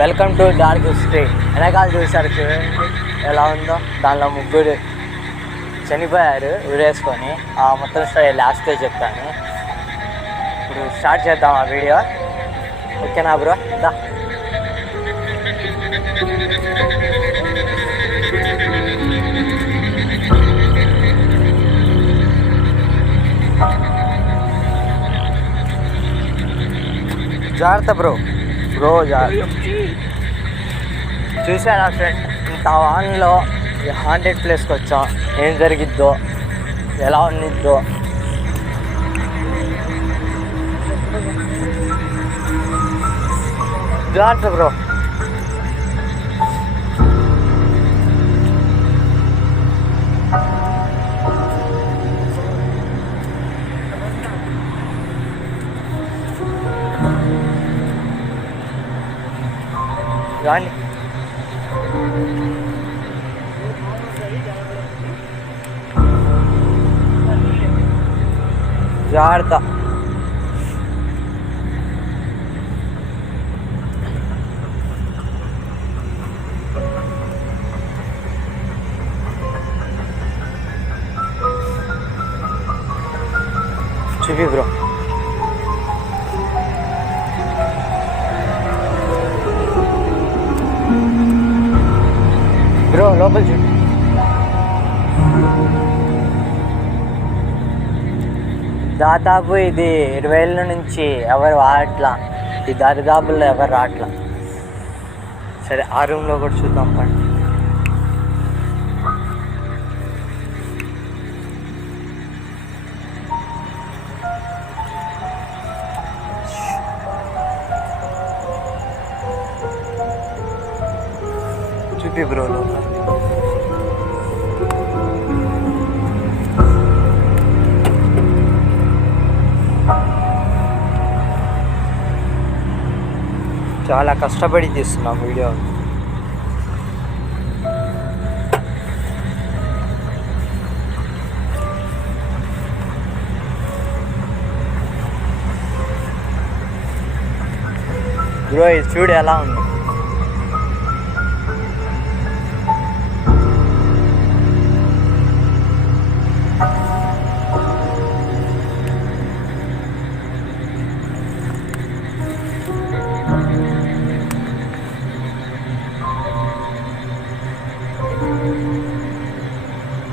Welcome to dark history. వెనకాల చూసారు చూడండి ఎలా ఉందో. దానిలో ముగ్గురు చనిపోయారు ఉరేసుకొని. ఆ మొత్తం స్టోరీ లాస్ట్లో చెప్తాను. ఇప్పుడు స్టార్ట్ చేద్దాం ఆ వీడియో. ఓకేనా బ్రో? దా జాగ్రత్త బ్రో జాగ్రత్త. చూసారా ఫ్రెండ్, ఇంత వాన్లో హాంటెడ్ ప్లేస్కి వచ్చాం. ఏం జరిగిద్దో, ఎలా ఉండిద్దో. జాగ్రత్త బ్రో. రాండి. జాగ్రత్త. చూపి బ్రో. బ్రో లోపల చూడు. దాదాపు ఇది 20 ఏళ్ళ నుంచి ఎవరు వాడట్లా. ఈ దరిదాపుల్లో ఎవరు రావట్లా. సరే ఆ రూమ్లో కూడా చూద్దాం పండి. చూపి బ్రో లోపల. చాలా కష్టపడి తీస్తున్నాం వీడియో. బ్రో ఇది చూడు ఎలా ఉంది.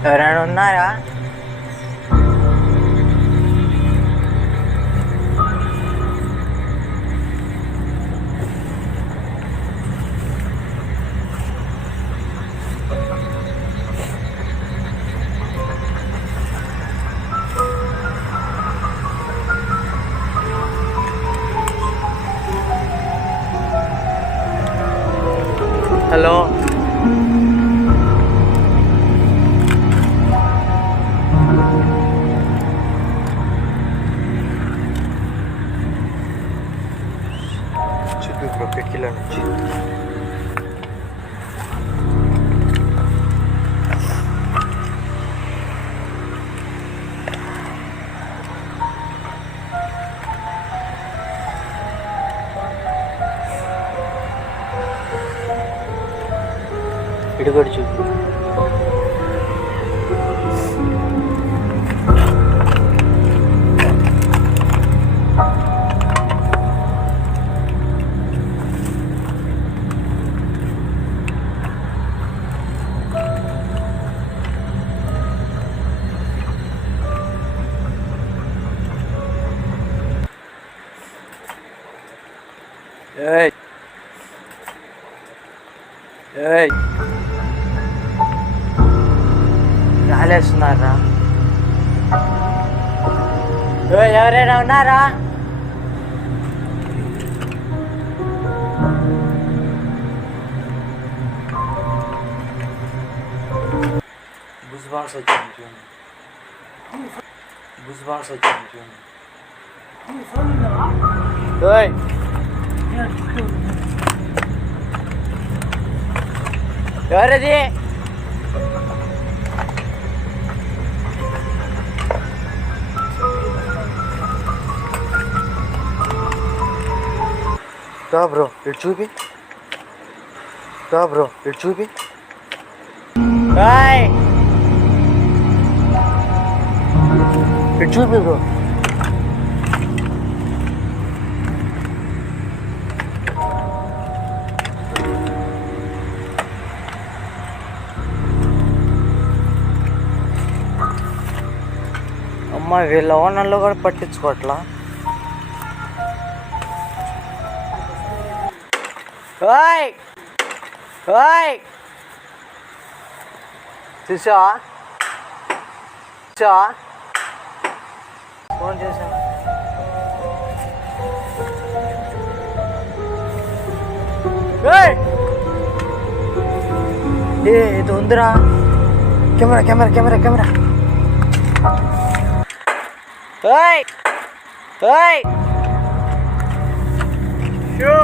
ఎవరైనా ఉన్నారా? హలో. చూపి బ్రో కిటికీలో నుంచి. ఇటు కూడా చూపి. ఏయ్ ఏయ్ రాలేస్తున్నారా? ఎవరైనా ఉన్నారా? బుస్ బాక్స్ వచ్చింది చూడండి. బుస్ బాక్స్ వచ్చింది చూడండి. ఎవరది? బ్రో ఇటు చూపి. బ్రో ఇటు చూపి. ఇటు చూపి బ్రో. అమ్మ వీళ్ళ ఓనర్లు కూడా పట్టించుకోవట్లా. ఓయ్ ఓయ్ చూసావా చూసావా ఫోన్ చేశాను. ఇది ఉందిరా కెమెరా కెమెరా కెమెరా కెమెరా. ఓయ్ ఓయ్ షూ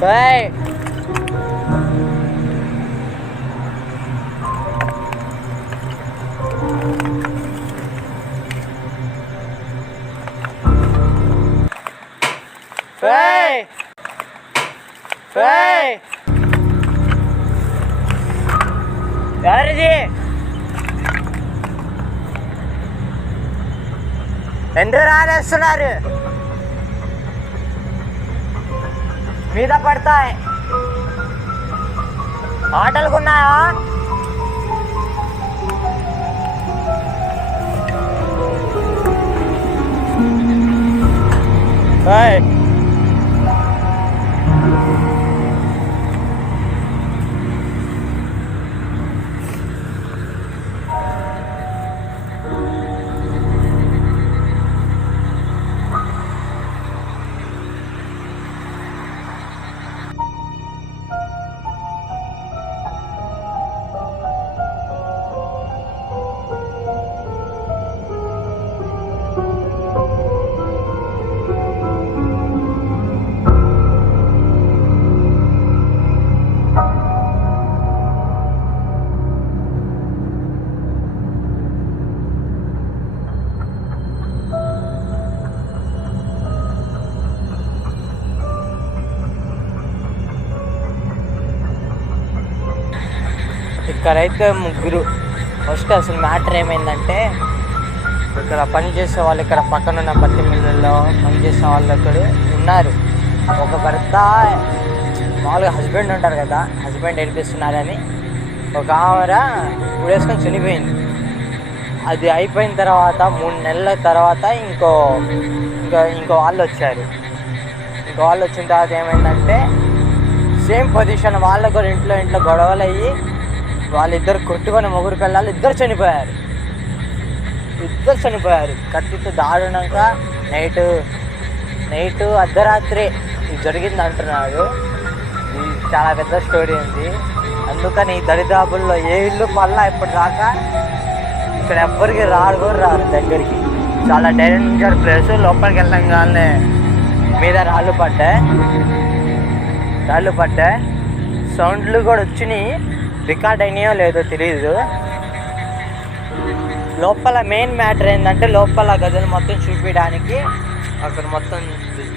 Hey! Hey! Hey! ఎవరిది? ఎందుకు రానేస్తున్నారు? మీద పడతాయి. ఆటలు ఉన్నాయా? ఇక్కడైతే ముగ్గురు. ఫస్ట్ అసలు మ్యాటర్ ఏమైందంటే, ఇక్కడ పనిచేసే వాళ్ళు, ఇక్కడ పక్కన ఉన్న పత్తి మిల్లుల్లో పనిచేసే వాళ్ళు ఇక్కడ ఉన్నారు. ఒక భర్త మామూలుగా హస్బెండ్ ఉంటారు కదా, హస్బెండ్ ఏడిపిస్తున్నారని ఒక ఆమె ఉడేసుకొని చనిపోయింది. అది అయిపోయిన తర్వాత 3 నెలల తర్వాత ఇంకో వాళ్ళు వచ్చారు. ఇంకో వాళ్ళు వచ్చిన తర్వాత ఏమైందంటే, సేమ్ పొజిషన్ వాళ్ళకు కూడా ఇంట్లో గొడవలు అయ్యి వాళ్ళిద్దరు కొట్టుకొని మొగుడు పిల్లలు ఇద్దరు చనిపోయారు. కత్తితో దారుణంగా నైట్ అర్ధరాత్రి ఇది జరిగింది అంటున్నాడు. ఇది చాలా పెద్ద స్టోరీ ఉంది. అందుకని ఈ దరిదాపుల్లో ఏ ఇల్లు పల్లా ఇప్పటిదాకా ఇక్కడ ఎవ్వరికి రారు దగ్గరికి. చాలా డేంజర్ ప్లేస్. లోపలికి వెళ్ళంగానే మీద రాళ్ళు పడ్డాయి. సౌండ్లు కూడా వచ్చినాయి. రికార్డ్ అయినాయో లేదో తెలియదు. లోపల మెయిన్ మ్యాటర్ ఏంటంటే, లోపల గదులు మొత్తం చూపించడానికి అక్కడ మొత్తం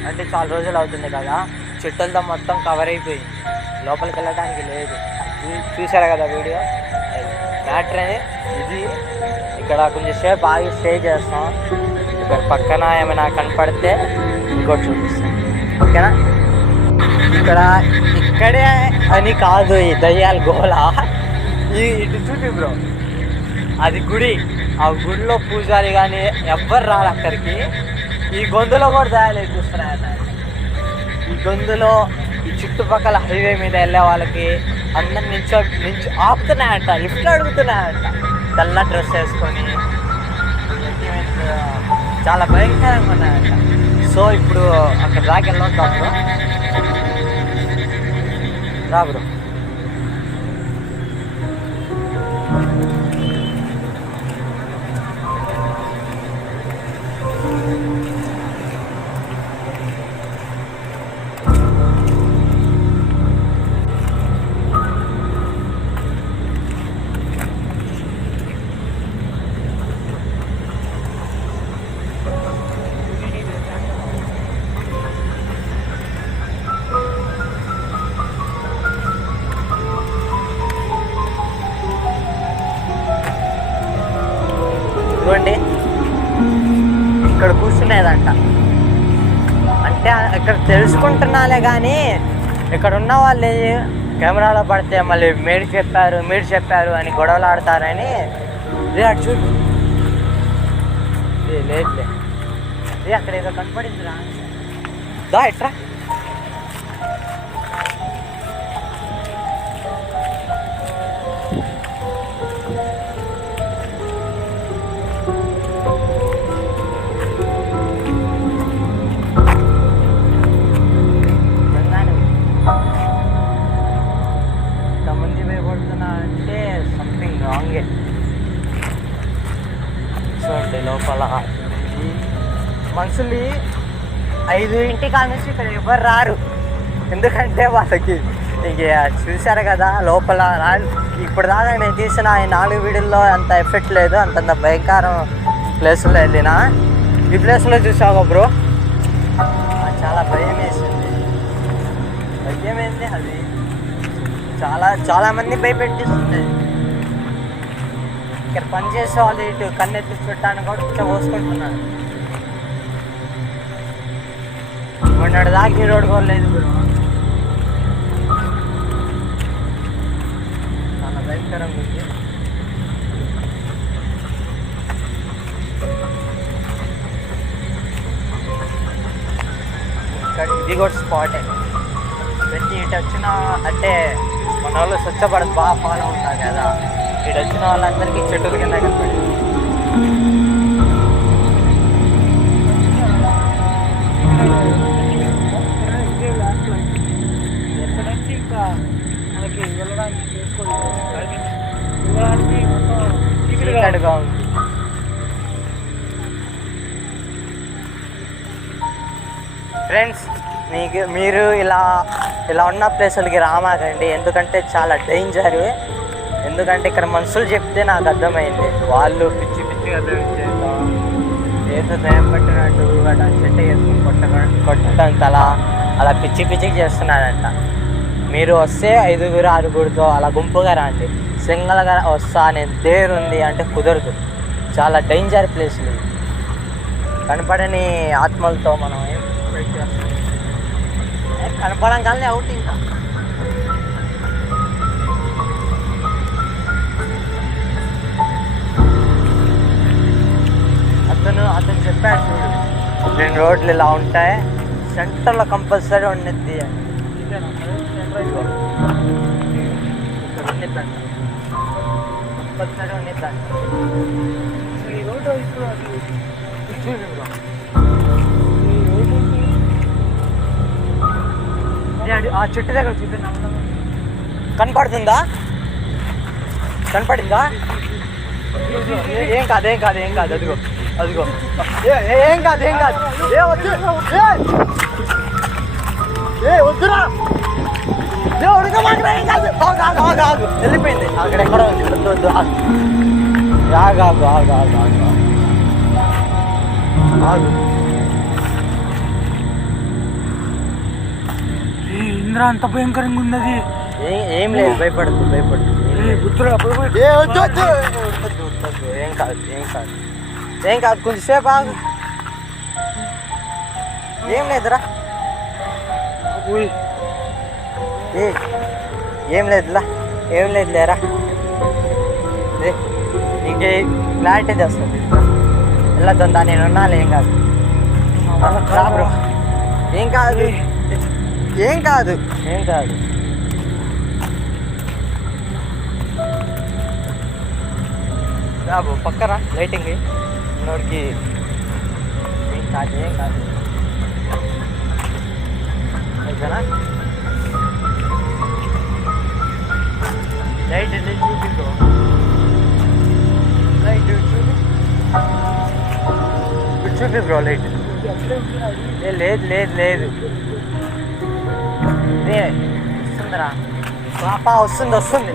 అంటే చాలా రోజులు అవుతుంది కదా, చెట్టులతో మొత్తం కవర్ అయిపోయింది. లోపలికి వెళ్ళడానికి లేదు. చూసారా కదా వీడియో. మ్యాటర్ ఇది. ఇక్కడ కొంచెం సేపు ఆగి స్టే చేస్తాం. ఇక్కడ పక్కన ఏమైనా కనపడితే ఇంకోటి చూపిస్తాం. ఓకేనా? ఇక్కడే అని కాదు ఈ దయ్యాల గోళ. ఇటు చూపి బ్రో, అది గుడి. ఆ గుడిలో పూజారి కానీ ఎవ్వరు రారు అక్కడికి. ఈ గొంతులో కూడా దయ్యాలు చూస్తున్నాయట. ఈ గొంతులో ఈ చుట్టుపక్కల హైవే మీద వెళ్ళే వాళ్ళకి అందరు నుంచి ఆపుతున్నాయంట, లిఫ్ట్ అడుగుతున్నాయంట. తెల్ల డ్రెస్ వేసుకొని చాలా భయంకరంగా ఉన్నాయంట. సో ఇప్పుడు అక్కడ దాకా వెళ్ళొద్దాం బ్రో. రా బ్రో. ఇదిగోండి ఇక్కడ కూర్చునేదంట. అంటే ఇక్కడ తెలుసుకుంటున్నాలే కానీ ఇక్కడ ఉన్న వాళ్ళు కెమెరాలో పడితే మళ్ళీ మీరు చెప్పారు అని గొడవలు ఆడతారని. అటు చూడు, లేదులే, అక్కడ ఏదో కనపడిందిరా, దా ఎట్రా. ఇంతమంది భయపడుతున్నా అంటే సంథింగ్ రాంగే. చూడండి లోపల మనుషులు 5 కానుంచి ఇక్కడ ఎవరు రారు. ఎందుకంటే వాళ్ళకి ఇక చూశారు కదా లోపల. ఇప్పుడు దాకా నేను తీసిన ఈ 4 వీడియోల్లో అంత ఎఫెక్ట్ లేదు, అంతంత భయంకరం ప్లేస్లో వెళ్ళిన. ఈ ప్లేస్లో చూసావు బ్రో, చాలా భయం వేసింది. భయమేంది అది, చాలామంది భయపెట్టిస్తుంది. ఇక్కడ పనిచేసే వాళ్ళు ఇటు కన్నెత్తి చుట్టాన్ని కూడా కొంచెం పోసుకుంటున్నారు. మొన్నటి దాకా ఈ రోడ్డు కూడా లేదు బ్రో, చాలా భయంకరంగా ఉంది. ఇక్కడ ఇది కూడా స్పాటే. ప్రతి ఇటు వచ్చిన అంటే మన వాళ్ళు స్వచ్ఛ భారత్ బాగా ఫాలో అవుతారు కదా, ఇటు వచ్చిన వాళ్ళందరికీ చెట్టుల కింద కనపడింది. ఇంకా మనకి వెళ్ళడానికి చీకటిగా ఉంది. ఫ్రెండ్స్, మీరు ఇలా ఉన్న ప్లేసులకి రామాకండి, ఎందుకంటే చాలా డేంజర్. ఎందుకంటే ఇక్కడ మనుషులు చెప్తే నాకు అర్థమైంది, వాళ్ళు పిచ్చి అర్థం ఏదో దయం పట్టినట్టు అట్లా చెట్టు వేసుకుని కొట్టడం అలా పిచ్చికి చేస్తున్నారంట. మీరు వస్తే 5-6 అలా గుంపుగా రండి. సింగల్గా వస్తా నేను దేరుంది అంటే కుదరదు. చాలా డేంజర్ ప్లేస్లు. కనపడని ఆత్మలతో మనం ఏం చేస్తాం, కనపడం కానీ అవుట్. ఇంకా అతను చెప్పాడు చూడు, 2 రోడ్లు ఇలా ఉంటాయి, సెంటర్లో కంపల్సరీ ఉండిద్ది అని. కంపల్సరీ ఉండిద్దంట ఈ రోడ్డు. ఆ చెట్టు దగ్గర చూపించ కనపడుతుందా? కనపడిందా? ఏం కాదు అదిగో ఏం కాదు వద్దురా, వెళ్ళిపోయింది. అక్కడ ఎక్కడో వద్దు ఆగు. ఇంద్ర అంత భయంకరంగా ఉన్నది. ఏం లేదు, భయపడద్దు. ఏం కాదు కొంచెంసేపు ఆగు. ఏం లేదురా, ఏం లేదులేరా. నీకు క్లారిటీ తెస్తుంది. వెళ్ళొద్దా, నేను ఉన్నాను. ఏం కాదు. బాబు పక్కరా లైటింగ్ నోడికి. ఏం కాదు ఓకేనా? లైట్ చూపించు, చూపి బ్రో లైట్. లేదు వస్తుందిరా పాప, వస్తుంది.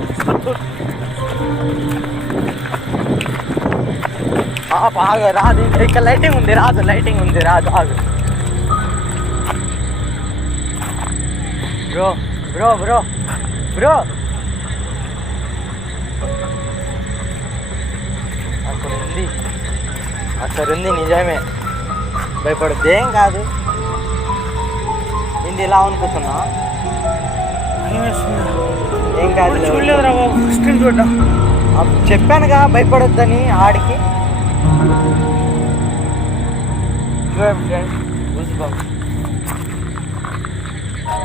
ఆగు, రాదు. ఇక్కడ లైటింగ్ ఉంది, రాదు ఆగు. బ్రో అక్కడ ఉంది. అక్కడ ఉంది నిజమే, భయపడద్దు, ఏం కాదు. ఏంటి ఇలా అనుకుంటున్నా? ఏం కాదు, చూడలేదురా బాబు, ఫస్ట్ టైం చూడ్డా. చెప్పానుగా భయపడొద్దని. ఆడికి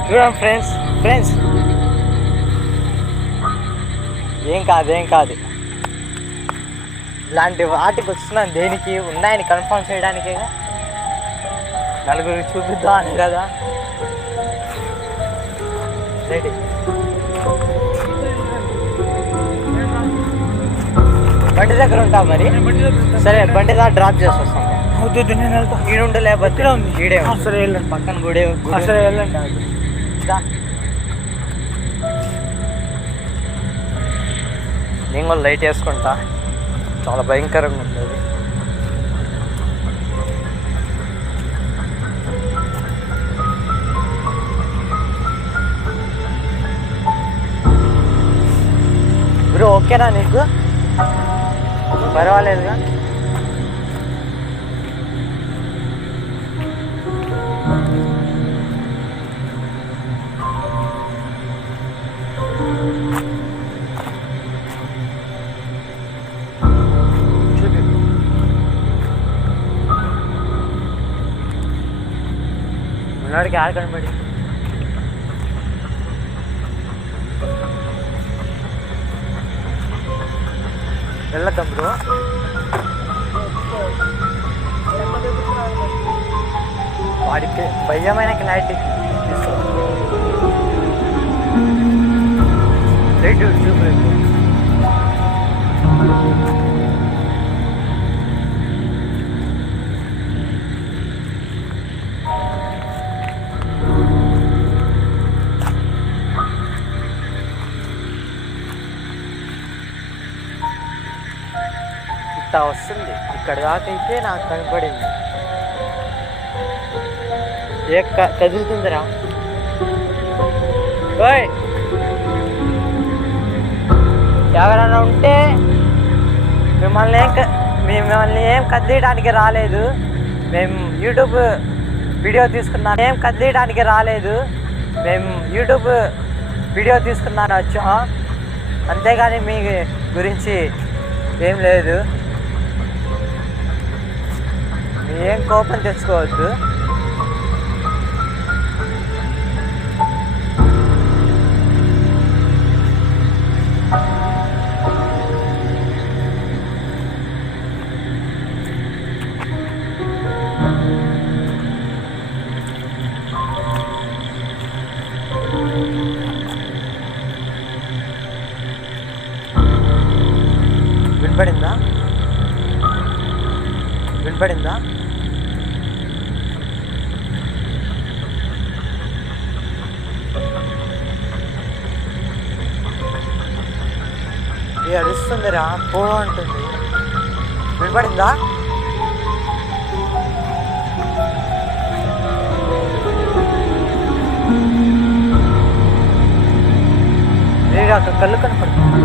చూడండి ఫ్రెండ్స్, ఫ్రెండ్స్ ఏం కాదు, ఏం కాదు. ఇలాంటి వాటికి వస్తున్నాను దేనికి? ఉన్నాయని కన్ఫర్మ్ చేయడానికే, నలుగురికి చూపిద్దాం అని కదా. రెడీ, బండి దగ్గర ఉంటా మరి. సరే, బండి దగ్గర డ్రాప్ చేసి వస్తాం. అవుతుంది, నేను వెళ్తా. ఈడుంటే లేకపోతే ఉంది, ఈడే సరే వెళ్ళండి. పక్కన గుడే. సరే వెళ్ళండి. నేను కూడా లైట్ వేసుకుంటా, చాలా భయంకరంగా ఉంది అది. బ్రో ఓకేనా నీకు? పర్వాలేదుగా. ఉన్నాడికి ఆడ కనబడి వెళ్ళద్దాం బ్రో. వాడికి భయమైన క్లారిటీ తీసుకో. రైట్ చూపు. ఇట్లా వస్తుంది, ఇక్కడ దాకా అయితే నాకు కనపడింది. ఏ కదులుతుందిరా? ఓయ్, ఎవరైనా ఉంటే మిమ్మల్ని ఏం కదిలియడానికి రాలేదు. మేము యూట్యూబ్ వీడియో తీసుకున్నాను, ఏం కదిలియడానికి రాలేదు. మేము యూట్యూబ్ వీడియో తీసుకున్నాను వచ్చాం, అంతేగాని మీ గురించి ఏం లేదు. ఏం కోపం తెచ్చుకోవద్దు. వినపడిందా? వినపడిందా? అరుస్తుందిరా, పో అంటుంది. వినపడిందా? మీరు అక్కడ కళ్ళు కనపడుతుంది.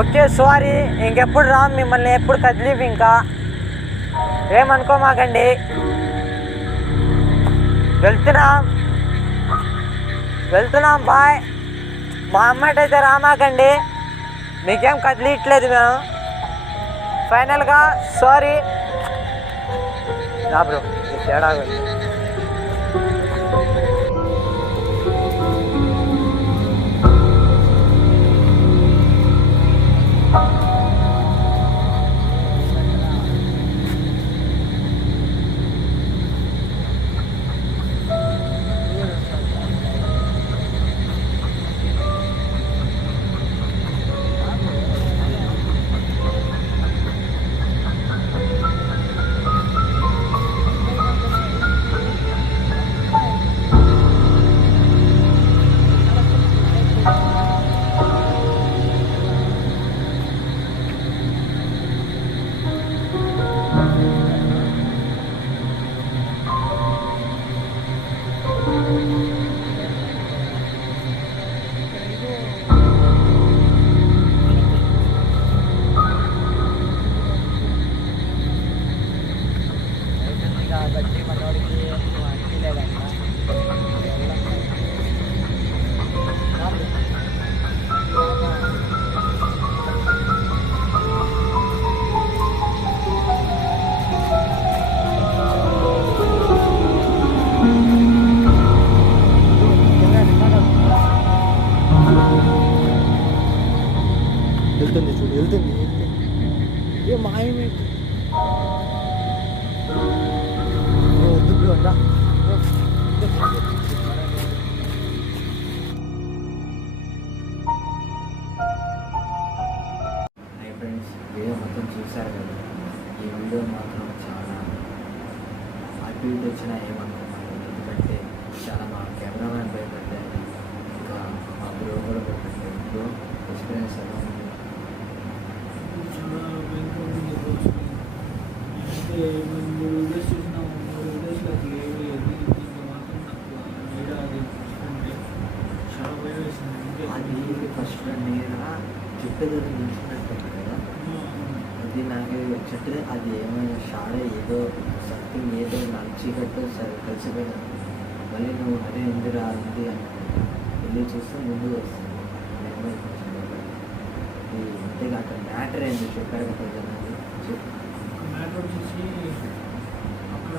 ఓకే సారీ, ఇంకెప్పుడు రా, మిమ్మల్ని ఎప్పుడు కదిలివి. ఇంకా ఏమనుకోమాకండి. వెళ్తున్నాం బాయ్. మా అమ్మాయిటైతే రామాకండి, మీకేం కదిలియట్లేదు మేము. ఫైనల్గా సారీ రా బ్రో, తేడా వెళ్తుంది చూడు, వెళ్తుంది. ఏ మాయమే వద్దు బ్రో రా. హై ఫ్రెండ్స్, వీడియో మొత్తం చూశారు కదా. ఈ వీడియో మాత్రం చాలా అటు ఇటు వచ్చినా ఏమనుకున్నాను, ఎందుకంటే చాలా మా కెమెరామ్యాన్ భయపడ్డారు, ఇంకా మా బ్రో కూడా భయపడ్డారు. బ్రో ఎక్స్పీరియన్స్ ఎలా ఉంది? చాలా భయంకరమైన రోజు. అంటే మేము 3 వీడియోస్ చూసినాము. 3 వీడియోస్లో అసలు ఏమీ లేదు. దీంట్లో మాత్రం నాకు నీడ అది చూస్తుంటే చాలా భయం వేసింది. అది ఫస్ట్ నేను చెప్పేది నిలిచినట్టు కదా, అది నాకు చెట్టు అది ఏమైనా షాడే ఏదో సంథింగ్ ఏదో నడిచిగట్టు సరే కలిసిపోయినా మళ్ళీ నువ్వు అదే ఎందురా ఉంది అనుకుంటా వెళ్ళి చూస్తే ముందు వస్తుంది. నేను కొంచెం ఇది అంతేగా అక్కడ మ్యాటర్ ఏంటి చెప్పారు కదా జనాలు. మ్యాటర్ వచ్చేసి అక్కడ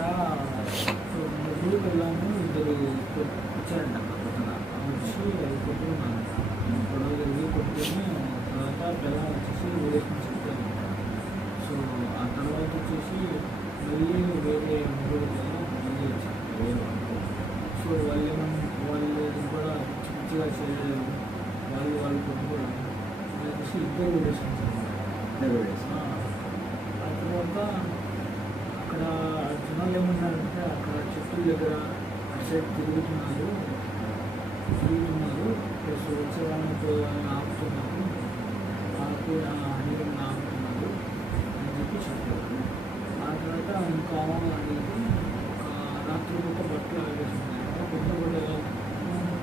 గుడికి వెళ్ళాము. 2 వచ్చారంట పక్కన వచ్చి అది కొట్టుకున్నాను. గొడవ జరిగి కొట్టుకుని తర్వాత పిల్లలు వచ్చేసి రిలేషన్ చెప్తాను. సో ఆ తర్వాత వచ్చేసి మళ్ళీ వేరే ముగ్గురు మళ్ళీ వచ్చారు వేరే వాళ్ళు. సో వాళ్ళు కూడా మంచిగా చేయలేదు. వాళ్ళు కొట్టుకోవడం వచ్చేసి 2 రిలేషన్స్ ఆ తర్వాత అక్కడ జనాలు ఏమన్నారంటే అక్కడ చెట్ల దగ్గర అటు సైడ్ తిరుగుతున్నారు. ప్లస్ వచ్చే వాళ్ళతో ఆపుతున్నారు, ఆపి హీరోని ఆపుతున్నారు అని చెప్పి చెప్పారు. ఆ తర్వాత ఇంకా అనేది రాత్రి పూట బట్టలు ఆగేస్తున్నాయంట.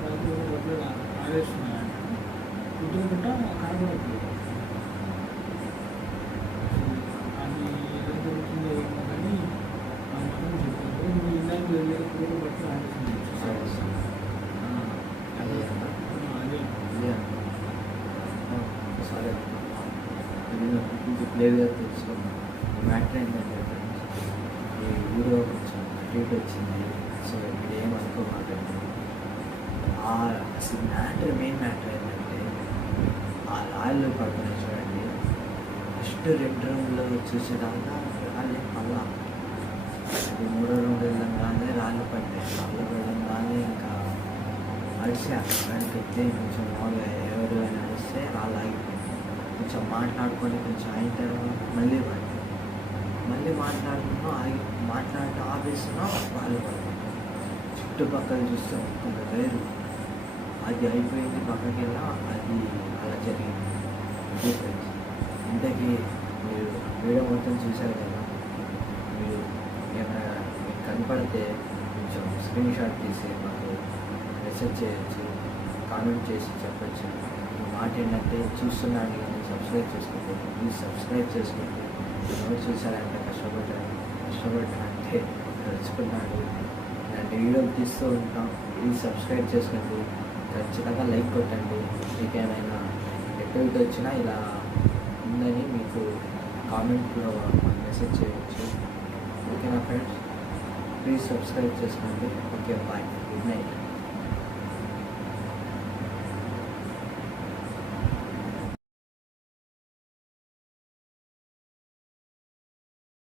రాత్రి పూట బట్టలు ఆగేస్తున్నాయంట. కుదురుకుంటా కనబడట్లేదు. అది ఎలా జరుగుతుందో ఏమో కానీ అనుకుని చెప్పారు. మీ ఇందాక వెళ్ళేటప్పుడు బట్టలు ఆగేస్తున్నాయి. అదే అదే సరే, ఇది నాకు కొంచెం క్లియర్గా తెలుసుకున్నాను. మ్యాటర్ ఏంటంటే ఈ వీడియో కొంచెం అటు ఇటు వచ్చింది. సో ఇప్పుడు ఏమనుకోమాకండి. అసలు మెయిన్ మ్యాటర్ ఏంటంటే ఆ రాళ్ళు పడుతున్నాయి చూడండి. ఫస్ట్ 2 రౌండ్లో చూసేదాకా రాళ్ళే మళ్ళా అది 3వ రౌండ్ వెళ్ళంగానే రాళ్ళు పడ్డాయి. రాళ్ళు పడంగానే ఇంకా అడిచాను దానికి ఎత్తే కొంచెం మామూలుగా ఎవరు అని అడిస్తే రాళ్ళు ఆగిపోయింది. కొంచెం మాట్లాడుకొని కొంచెం అయిన తర్వాత మళ్ళీ పడింది. మళ్ళీ మాట్లాడుతూ ఆపేస్తున్నా వాళ్ళు పడుతుంది. చుట్టుపక్కల చూస్తే మొత్తం వేరు. అది అయిపోయింది, పక్కకి వెళ్ళా అది అలా జరిగింది. ఇది ఫ్రెండ్స్, ఇంతకీ మీరు వీడియో మొత్తం చూశారు కదా. మీరు ఏమైనా మీకు కనపడితే కొంచెం స్క్రీన్ షాట్ తీసి మాకు మెసేజ్ చేయొచ్చు, కామెంట్ చేసి చెప్పచ్చు. ఈ మాట ఏంటంటే చూస్తున్నాను కానీ సబ్స్క్రైబ్ చేసుకోండి. ప్లీజ్ సబ్స్క్రైబ్ చేసుకోండి. ఎవరు చూసారంటే కష్టపడ్డారంటే తెలుసుకున్నాడు. ఇలాంటి వీడియోలు తీస్తూ ఉంటాం. ప్లీజ్ సబ్స్క్రైబ్ చేసుకోండి. ఖచ్చితంగా లైక్ కొట్టండి. మీకేమైనా ఎక్కడికి వచ్చినా ఇలా ఉందని మీకు కామెంట్లో మెసేజ్ చేయవచ్చు. ఓకేనా ఫ్రెండ్స్, ప్లీజ్ సబ్స్క్రైబ్ చేసుకోండి. Okay, bye, good night.